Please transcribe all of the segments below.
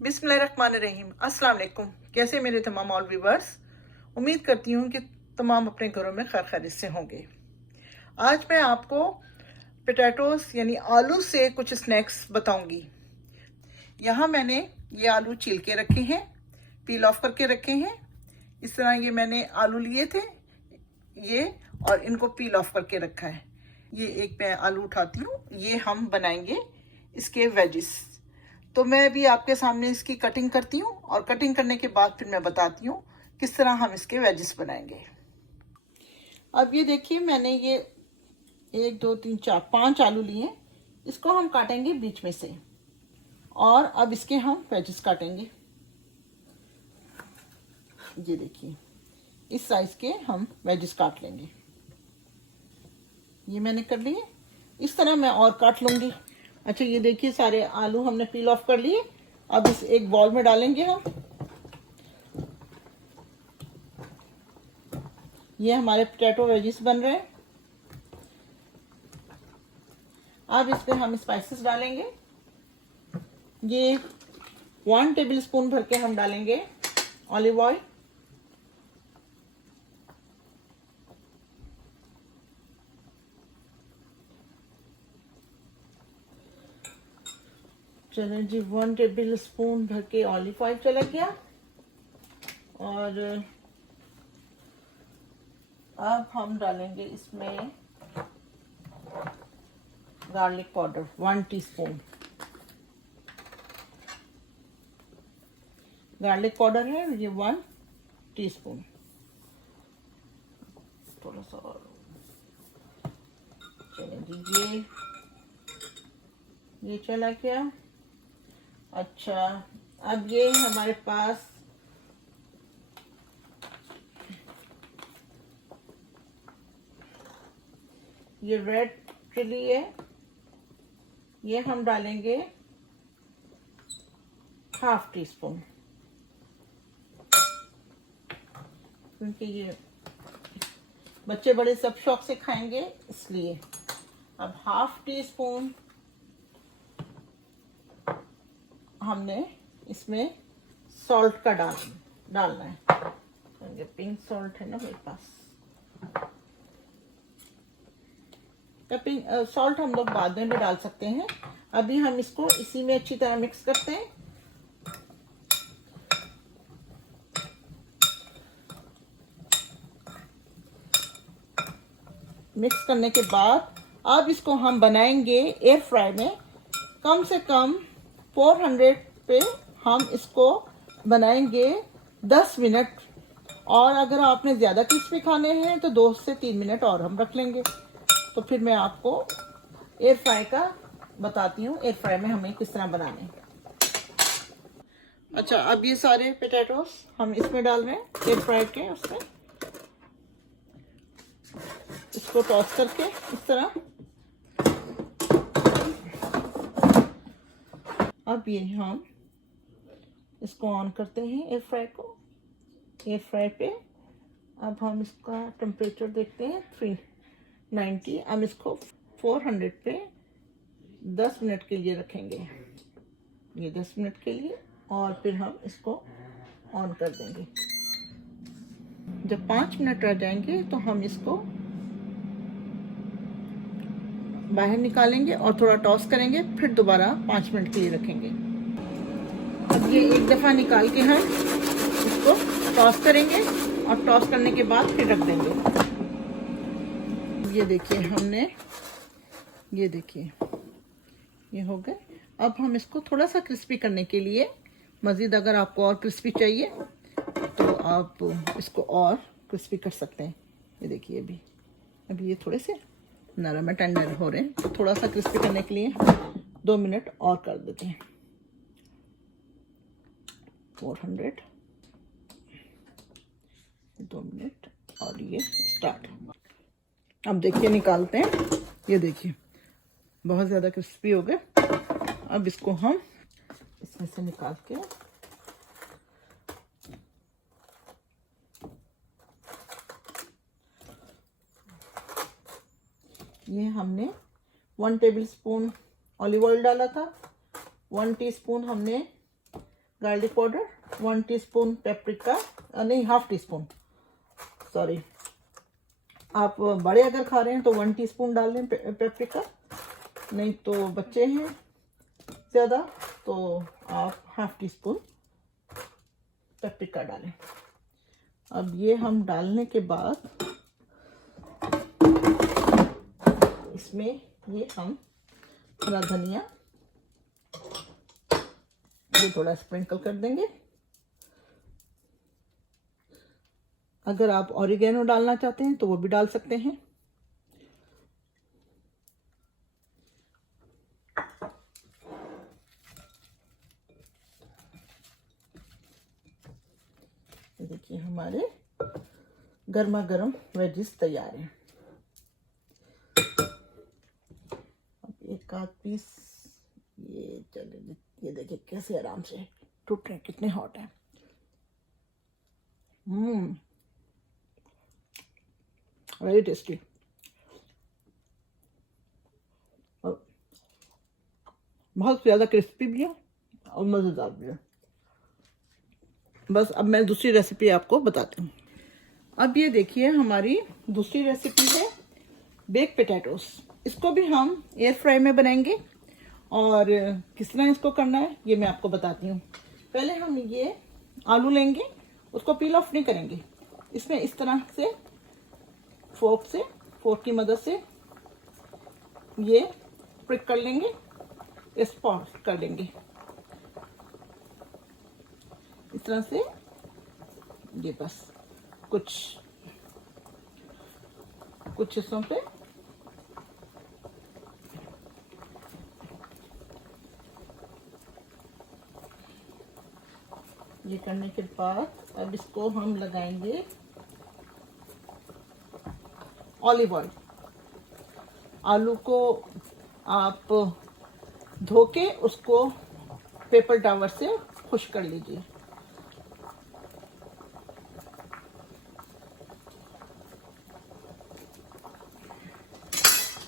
बिस्मिल्लाहिर्रहमानिर्रहीम। अस्सलाम वालेकुम। कैसे मेरे तमाम ऑल व्यूवर्स, उम्मीद करती हूँ कि तमाम अपने घरों में खैर खैरियत से होंगे। आज मैं आपको पोटैटोस यानी आलू से कुछ स्नैक्स बताऊंगी। यहाँ मैंने ये आलू छील के रखे हैं, पील ऑफ करके रखे हैं। इस तरह ये मैंने आलू लिए थे ये, और इनको पील ऑफ करके रखा है। ये एक मैं आलू उठाती हूँ, ये हम बनाएंगे इसके वेजिस। तो मैं अभी आपके सामने इसकी कटिंग करती हूँ और कटिंग करने के बाद फिर मैं बताती हूँ किस तरह हम इसके वेजिस बनाएंगे। अब ये देखिए, मैंने ये 1 2 3 4 5 आलू लिए। इसको हम काटेंगे बीच में से, और अब इसके हम वेजिस काटेंगे। ये देखिए, इस साइज के हम वेजिस काट लेंगे। ये मैंने कर लिए, इस तरह मैं और काट लूंगी। अच्छा, ये देखिए सारे आलू हमने पील ऑफ कर लिए। अब इस एक बॉल में डालेंगे हम। ये हमारे पोटैटो वेजिस बन रहे हैं। अब इस पे हम स्पाइसेस डालेंगे। ये 1 टेबल स्पून भर के हम डालेंगे ऑलिव ऑयल। चलें जी, 1 टेबल स्पून भर के ऑलिव ऑयल चला गया। और अब हम डालेंगे इसमें garlic powder 1 teaspoon. Garlic powder है ये 1 टीस्पून। थोड़ा सा और, चलें जी, ये चला गया। अच्छा, अब ये हमारे पास ये रेड चिली है, ये हम डालेंगे 1/2 टीस्पून, क्योंकि ये बच्चे बड़े सब शौक से खाएंगे इसलिए। अब 1/2 टीस्पून हमने इसमें सॉल्ट का डालना है। ये पिंक सॉल्ट है ना मेरे पास। पिंक सॉल्ट हम लोग बाद में भी डाल सकते हैं। अभी हम इसको इसी में अच्छी तरह मिक्स करते हैं। मिक्स करने के बाद अब इसको हम बनाएंगे एयर फ्राई में। कम से कम 400 पे हम इसको बनाएंगे 10 मिनट। और अगर आपने ज़्यादा क्रिस्पी खाने हैं तो 2 से 3 मिनट और हम रख लेंगे। तो फिर मैं आपको एयर फ्राई का बताती हूँ, एयर फ्राई में हमें किस तरह बनाने हैं। अच्छा, अब ये सारे पोटैटोस हम इसमें डाल रहे हैं एयर फ्राई के उसमें। इसको टॉस करके इस तरह। अब ये हम इसको ऑन करते हैं एयर फ्राई को। एयर फ्राई पे अब हम इसका टेम्परेचर देखते हैं 390। हम इसको 400 पे 10 मिनट के लिए रखेंगे, ये 10 मिनट के लिए। और फिर हम इसको ऑन कर देंगे। जब 5 मिनट रह जाएंगे तो हम इसको बाहर निकालेंगे और थोड़ा टॉस करेंगे, फिर दोबारा 5 मिनट के लिए रखेंगे। अब ये एक दफ़ा निकाल के हम इसको टॉस करेंगे और टॉस करने के बाद फिर रख देंगे। ये देखिए, हमने ये देखिए ये हो गए। अब हम इसको थोड़ा सा क्रिस्पी करने के लिए, मज़ीद अगर आपको और क्रिस्पी चाहिए तो आप इसको और क्रिस्पी कर सकते हैं। ये देखिए, अभी ये थोड़े से नरम टेंडर हो रहे हैं, तो थोड़ा सा क्रिस्पी करने के लिए 2 मिनट और कर देते हैं। 400 2 मिनट और ये स्टार्ट। अब देखिए, निकालते हैं। ये देखिए, बहुत ज़्यादा क्रिस्पी हो गए। अब इसको हम इसमें से निकाल के ये हमने 1 टेबल स्पून ऑलिव ऑयल डाला था, 1 टीस्पून हमने गार्लिक पाउडर, 1 टीस्पून पेपरिका, नहीं हाफ टी स्पून, सॉरी, आप बड़े अगर खा रहे हैं तो 1 टीस्पून डाल लें पेपरिका, नहीं तो बच्चे हैं ज़्यादा तो आप हाफ टी स्पून पेपरिका डालें। अब ये हम डालने के बाद इसमें ये हम हरा धनिया ये थोड़ा स्प्रिंकल कर देंगे। अगर आप ऑरिगेनो डालना चाहते हैं तो वो भी डाल सकते हैं। देखिए हमारे गर्मा गर्म वेजिस तैयार हैं। अब एक आध पीस ये चले, ये देखिए कैसे आराम से टूट रहे हैं, कितने हॉट हैं। Very tasty. बहुत ज़्यादा क्रिस्पी भी है और मज़ेदार भी है। बस अब मैं दूसरी रेसिपी आपको बताती हूँ। अब ये देखिए हमारी दूसरी रेसिपी है बेक पोटैटोस। इसको भी हम एयर फ्राई में बनाएंगे और किस तरह इसको करना है ये मैं आपको बताती हूँ। पहले हम ये आलू लेंगे, उसको पील ऑफ नहीं करेंगे, इसमें इस तरह से फोर्क की मदद से ये प्रिक कर लेंगे, स्पॉट कर लेंगे इस तरह से। ये बस कुछ हिस्सों पे ये करने के बाद अब इसको हम लगाएंगे ऑलिव ऑयल। आलू को आप धो के उसको पेपर टावर से खुश कर लीजिए।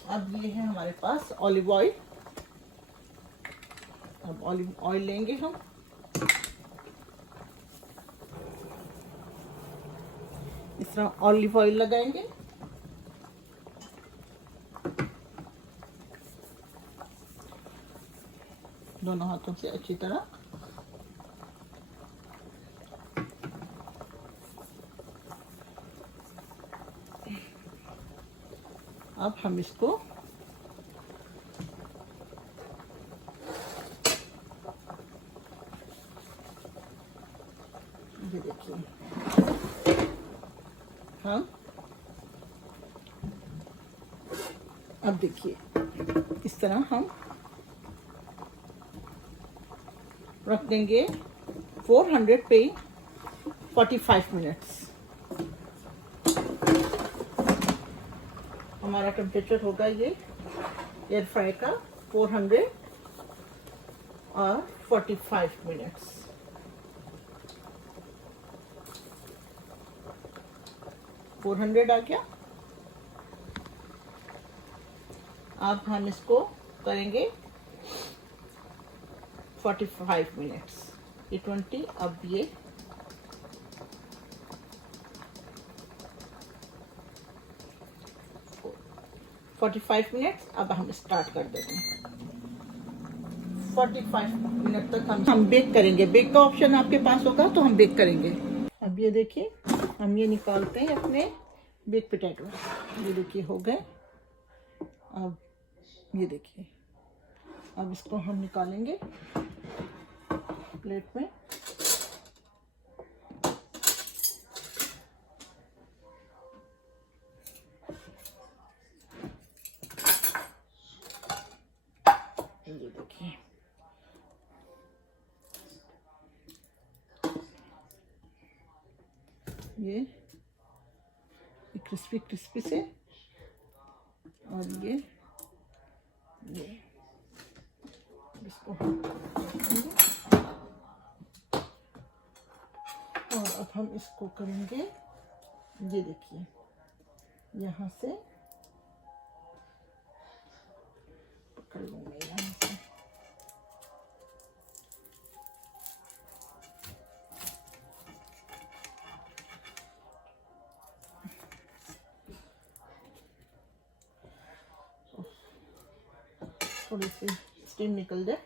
अब ये है हमारे पास ऑलिव ऑयल। अब ऑलिव ऑयल लेंगे हम, इस तरह ऑलिव ऑयल लगाएंगे। दोनों हाथों से अच्छी तरह अब हम इसको ये देखिए हम अब देखिए इस तरह हम रख देंगे 400 पे 45 मिनट्स। हमारा टेम्परेचर होगा ये एयर फ्राई का 400 और 45 मिनट्स। फोर 400 आ गया। अब हम इसको करेंगे 45 मिनट्स। ये 20, अब ये 45 मिनट्स। अब हम स्टार्ट कर देते हैं। 45 मिनट तक हम बेक करेंगे। बेक का ऑप्शन आपके पास होगा तो हम बेक करेंगे। अब ये देखिए हम ये निकालते हैं अपने बेक पोटैटो। ये देखिए हो गए। अब ये देखिए अब इसको हम निकालेंगे प्लेट में। ये देखिए ये क्रिस्पी क्रिस्पी से, और ये इसको और अब हम इसको करेंगे। ये देखिए यहाँ से पकड़ लूँगा, यहाँ से थोड़ी सी स्टीम निकल जाए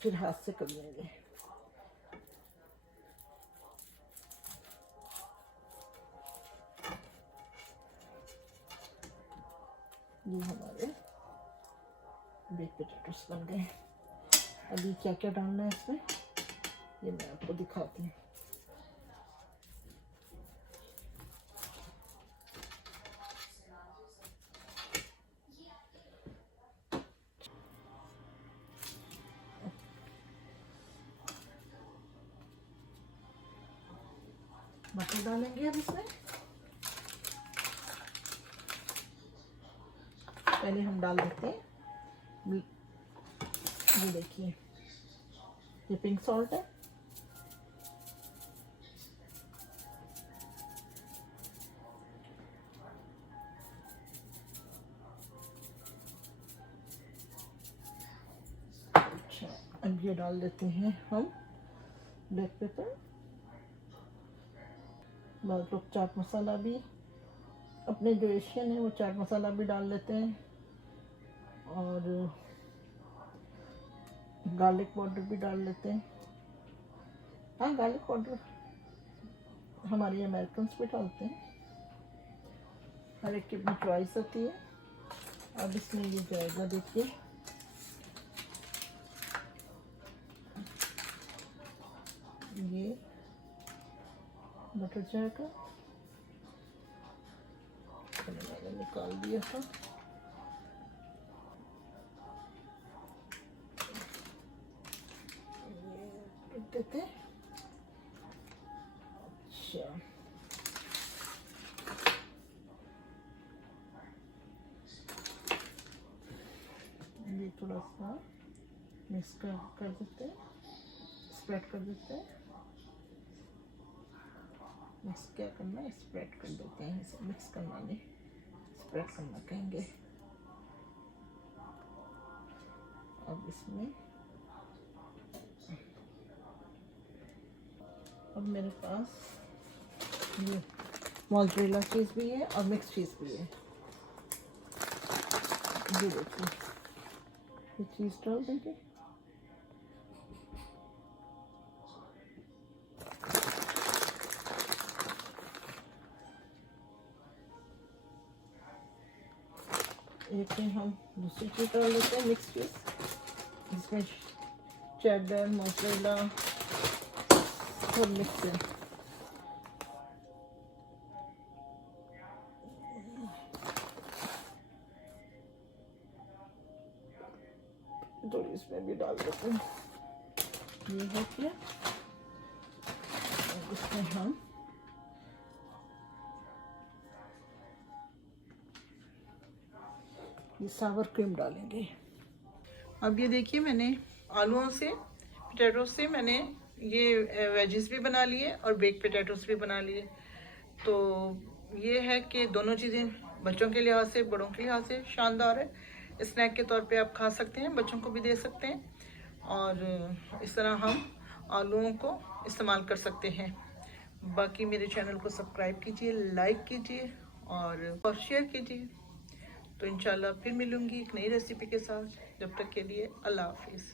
फिर हाथ से कर लेंगे। ये हमारे बेक पोटैटोस बन गए। अभी क्या क्या डालना है इसमें ये मैं आपको दिखाती हूँ। मटर डालेंगे अब इसमें। पहले हम डाल देते हैं, ये देखिए ये पिंक सॉल्ट है, अच्छा अब ये डाल देते हैं हम ब्लैक पेपर। बहुत लोग चाट मसाला भी, अपने जो एशियन है वो चाट मसाला भी डाल लेते हैं, और गार्लिक पाउडर भी डाल लेते हैं। हाँ गार्लिक पाउडर हमारे अमेरिकन भी डालते हैं, हर एक की अपनी चॉइस होती है। अब इसमें ये जाएगा देखिए ये बटर जाएगा, मैंने निकाल दिया था। ये देते अच्छा ये थोड़ा सा मिक्स कर देते हैं, स्प्रेड कर देते हैं। मिक्स क्या करना है, स्प्रेड कर देते हैं, इसे मिक्स करना नहीं स्प्रेड करना कहेंगे। अब इसमें अब मेरे पास ये मोज़रेला चीज़ भी है और मिक्स चीज़ भी है। ये देखिए ये चीज़ डाल देंगे। एक में हम दूसरी चीज़ डाल देते हैं, मिक्स चीज़, इसमें चेडर मोज़रेला सब मिक्स है। थोड़ी इसमें भी डाल देते हैं, ये है क्या इसमें हम ये सावर क्रीम डालेंगे। अब ये देखिए मैंने आलूओं से पोटैटो से मैंने ये वेजिस भी बना लिए और बेक पोटैटोस भी बना लिए। तो ये है कि दोनों चीज़ें बच्चों के लिहाज से बड़ों के लिहाज से शानदार है। स्नैक के तौर पे आप खा सकते हैं, बच्चों को भी दे सकते हैं, और इस तरह हम आलूओं को इस्तेमाल कर सकते हैं। बाकी मेरे चैनल को सब्सक्राइब कीजिए, लाइक कीजिए और शेयर कीजिए। तो इंशाल्लाह फिर मिलूँगी एक नई रेसिपी के साथ। जब तक के लिए अल्लाह हाफिज़।